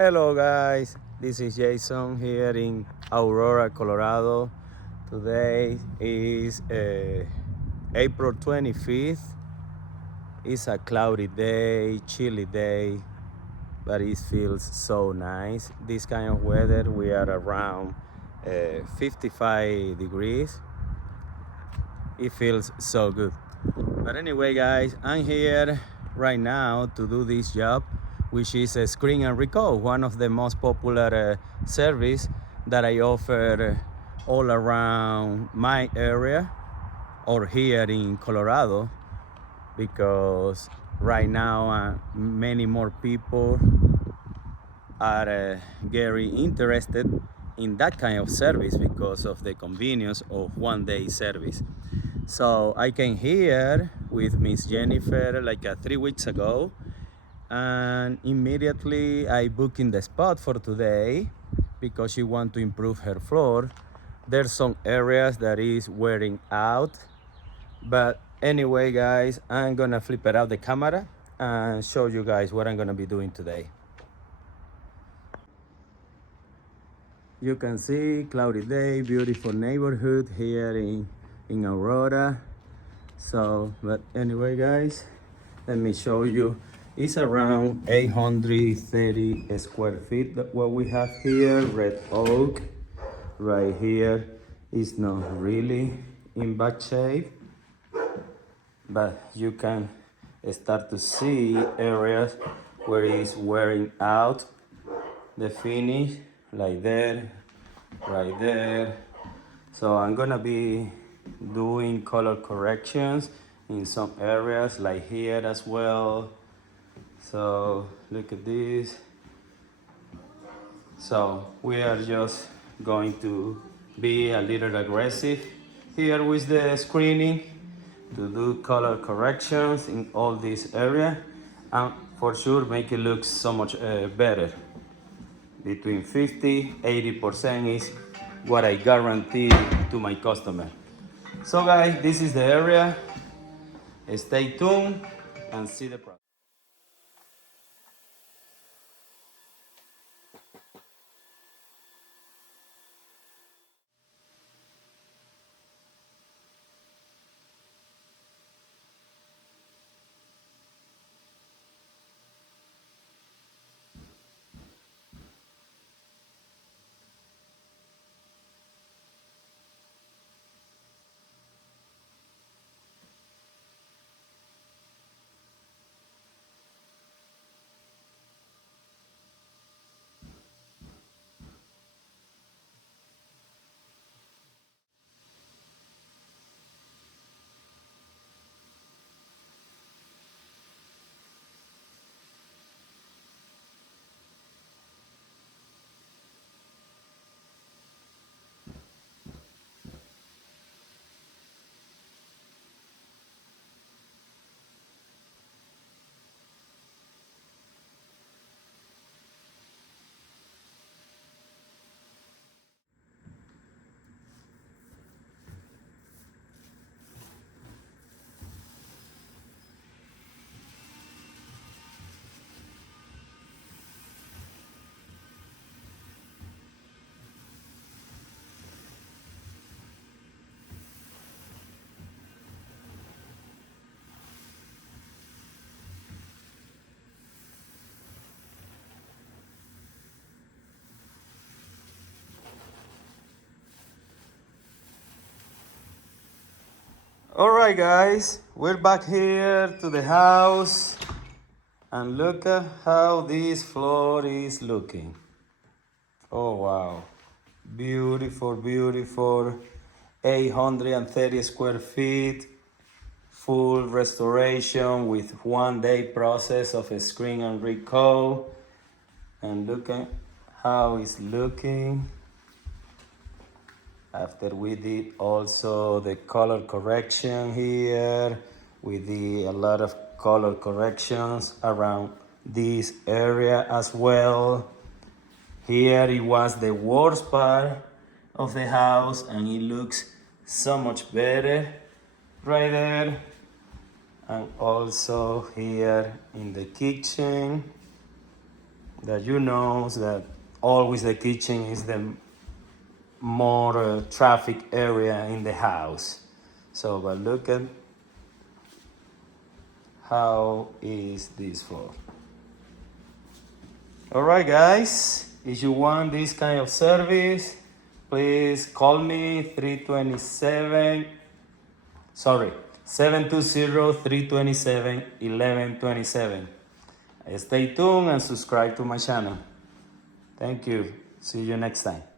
Hello guys, this is Jason here in Aurora, Colorado. Today is April 25th. It's a cloudy day, chilly day, but it feels so nice. This kind of weather, we are around 55 degrees. It feels so good. But anyway guys, I'm here right now to do this job, which is a screen and recall, one of the most popular service that I offer all around my area or here in Colorado, because right now many more people are very interested in that kind of service because of the convenience of one-day service. So I came here with Miss Jennifer like 3 weeks ago, and immediately I booked in the spot for today because she wants to improve her floor. There's some areas that is wearing out, but anyway guys, I'm gonna flip it out the camera and show you guys what I'm gonna be doing today. You can see cloudy day, beautiful neighborhood here in Aurora. So, but anyway guys, let me show you. It's around 830 square feet that what we have here. Red oak right here is not really in bad shape, but you can start to see areas where it's wearing out the finish, like there, right there. So I'm gonna be doing color corrections in some areas like here as well. So look at this. So we are just going to be a little aggressive here with the screening to do color corrections in all this area, and for sure make it look so much better. Between 50–80% is what I guarantee to my customer. So guys, this is the area. Stay tuned and see the process. All right guys, we're back here to the house, and look at how this floor is looking. Oh wow, beautiful, beautiful. 830 square feet, full restoration with one-day process of a screen and recall. And look at how it's looking after we did also the color correction here. We did a lot of color corrections around this area as well. Here it was the worst part of the house, and it looks so much better right there. And also here in the kitchen, that you know that always the kitchen is the more traffic area in the house. So, but look at how is this for. All right, guys, if you want this kind of service, please call me 720-327-1127. Stay tuned and subscribe to my channel. Thank you. See you next time.